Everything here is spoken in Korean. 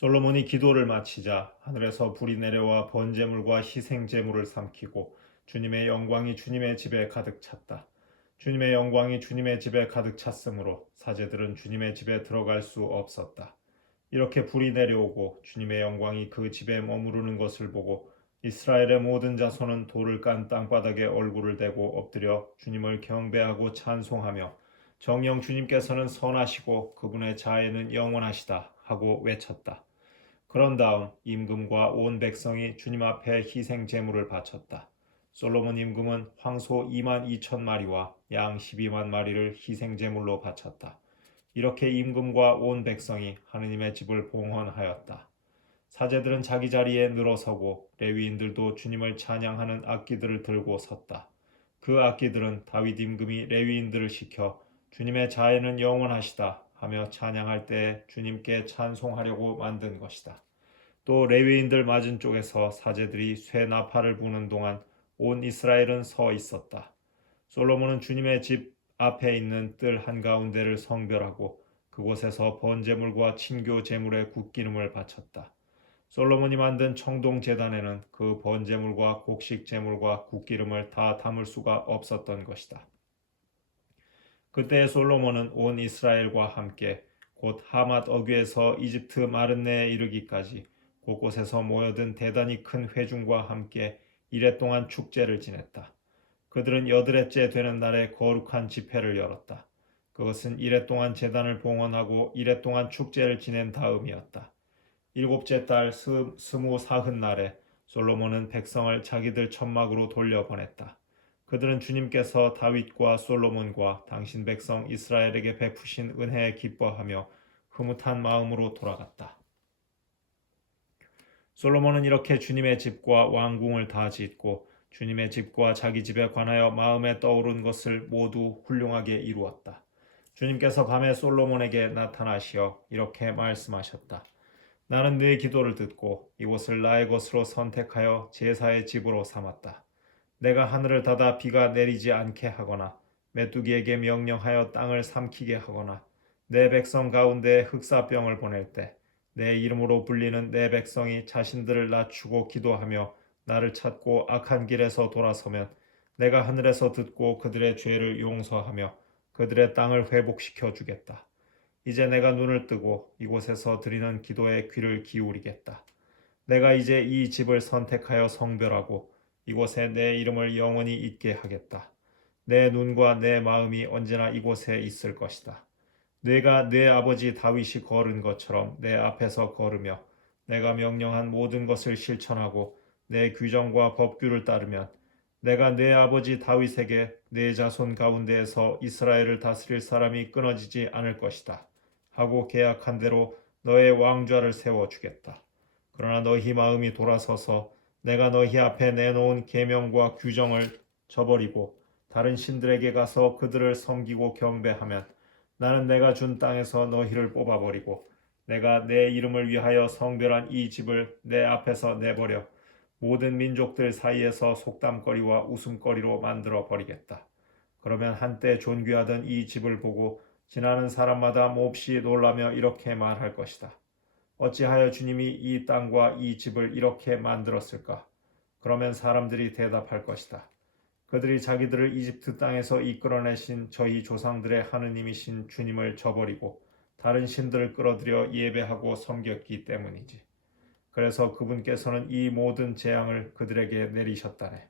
솔로몬이 기도를 마치자 하늘에서 불이 내려와 번제물과 희생제물을 삼키고 주님의 영광이 주님의 집에 가득 찼다. 주님의 영광이 주님의 집에 가득 찼으므로 사제들은 주님의 집에 들어갈 수 없었다. 이렇게 불이 내려오고 주님의 영광이 그 집에 머무르는 것을 보고 이스라엘의 모든 자손은 돌을 깐 땅바닥에 얼굴을 대고 엎드려 주님을 경배하고 찬송하며 정령 주님께서는 선하시고 그분의 자애는 영원하시다 하고 외쳤다. 그런 다음 임금과 온 백성이 주님 앞에 희생 제물을 바쳤다. 솔로몬 임금은 황소 2만 2천 마리와 양 12만 마리를 희생 제물로 바쳤다. 이렇게 임금과 온 백성이 하느님의 집을 봉헌하였다. 사제들은 자기 자리에 늘어서고 레위인들도 주님을 찬양하는 악기들을 들고 섰다. 그 악기들은 다윗 임금이 레위인들을 시켜 주님의 자애는 영원하시다 하며 찬양할 때 주님께 찬송하려고 만든 것이다. 또 레위인들 맞은 쪽에서 사제들이 쇠 나팔을 부는 동안 온 이스라엘은 서 있었다. 솔로몬은 주님의 집 앞에 있는 뜰 한가운데를 성별하고 그곳에서 번제물과 친교 제물의 국기름을 바쳤다. 솔로몬이 만든 청동 제단에는 그 번제물과 곡식 제물과 국기름을 다 담을 수가 없었던 것이다. 그때 솔로몬은 온 이스라엘과 함께 곧 하맛 어귀에서 이집트 마른네에 이르기까지 곳곳에서 모여든 대단히 큰 회중과 함께 이래 동안 축제를 지냈다. 그들은 여드렛째 되는 날에 거룩한 집회를 열었다. 그것은 이래 동안 재단을 봉헌하고 이래 동안 축제를 지낸 다음이었다. 일곱째 달 스, 스무 사흔 날에 솔로몬은 백성을 자기들 천막으로 돌려보냈다. 그들은 주님께서 다윗과 솔로몬과 당신 백성 이스라엘에게 베푸신 은혜에 기뻐하며 흐뭇한 마음으로 돌아갔다. 솔로몬은 이렇게 주님의 집과 왕궁을 다 짓고 주님의 집과 자기 집에 관하여 마음에 떠오른 것을 모두 훌륭하게 이루었다. 주님께서 밤에 솔로몬에게 나타나시어 이렇게 말씀하셨다. 나는 네 기도를 듣고 이곳을 나의 것으로 선택하여 제사의 집으로 삼았다. 내가 하늘을 닫아 비가 내리지 않게 하거나 메뚜기에게 명령하여 땅을 삼키게 하거나 내 백성 가운데 흑사병을 보낼 때 내 이름으로 불리는 내 백성이 자신들을 낮추고 기도하며 나를 찾고 악한 길에서 돌아서면 내가 하늘에서 듣고 그들의 죄를 용서하며 그들의 땅을 회복시켜 주겠다. 이제 내가 눈을 뜨고 이곳에서 드리는 기도에 귀를 기울이겠다. 내가 이제 이 집을 선택하여 성별하고 이곳에 내 이름을 영원히 있게 하겠다. 내 눈과 내 마음이 언제나 이곳에 있을 것이다. 내가 내 아버지 다윗이 걸은 것처럼 내 앞에서 걸으며 내가 명령한 모든 것을 실천하고 내 규정과 법규를 따르면 내가 내 아버지 다윗에게 내 자손 가운데에서 이스라엘을 다스릴 사람이 끊어지지 않을 것이다. 하고 계약한 대로 너의 왕좌를 세워 주겠다. 그러나 너희 마음이 돌아서서 내가 너희 앞에 내놓은 계명과 규정을 저버리고 다른 신들에게 가서 그들을 섬기고 경배하면 나는 내가 준 땅에서 너희를 뽑아버리고 내가 내 이름을 위하여 성별한 이 집을 내 앞에서 내버려 모든 민족들 사이에서 속담거리와 웃음거리로 만들어 버리겠다. 그러면 한때 존귀하던 이 집을 보고 지나는 사람마다 몹시 놀라며 이렇게 말할 것이다. 어찌하여 주님이 이 땅과 이 집을 이렇게 만들었을까? 그러면 사람들이 대답할 것이다. 그들이 자기들을 이집트 땅에서 이끌어내신 저희 조상들의 하느님이신 주님을 저버리고 다른 신들을 끌어들여 예배하고 섬겼기 때문이지. 그래서 그분께서는 이 모든 재앙을 그들에게 내리셨다네.